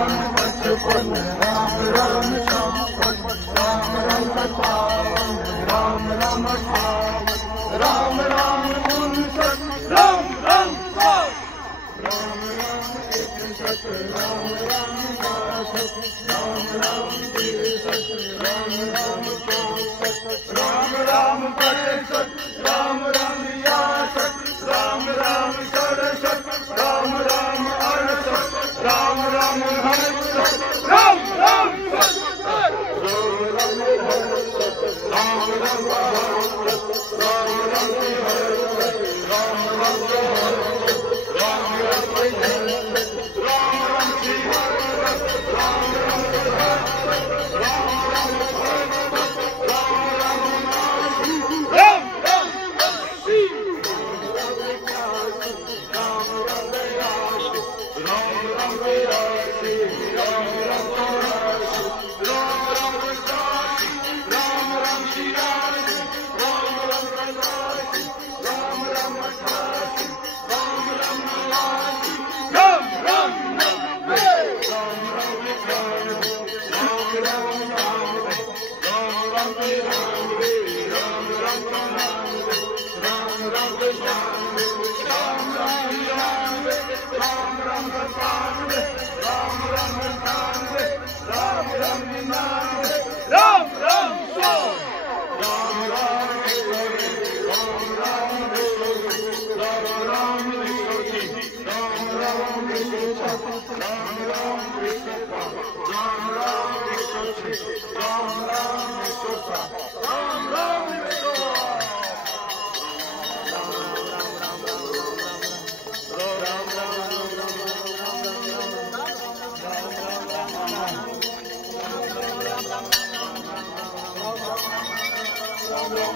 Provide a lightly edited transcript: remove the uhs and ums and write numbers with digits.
राम बचपन राम राम श्याम राम राम सतावन राम राम ठावन राम राम उनसठ राम राम साठ राम राम इकसठ राम राम बासठ राम राम तिरसठ राम राम चौसठ राम राम पैंसठ राम राम छियासठ राम राम सड़सठ राम राम अड़सठ राम राम उनसठ राम राम सत्तर राम राम राम राम राम राम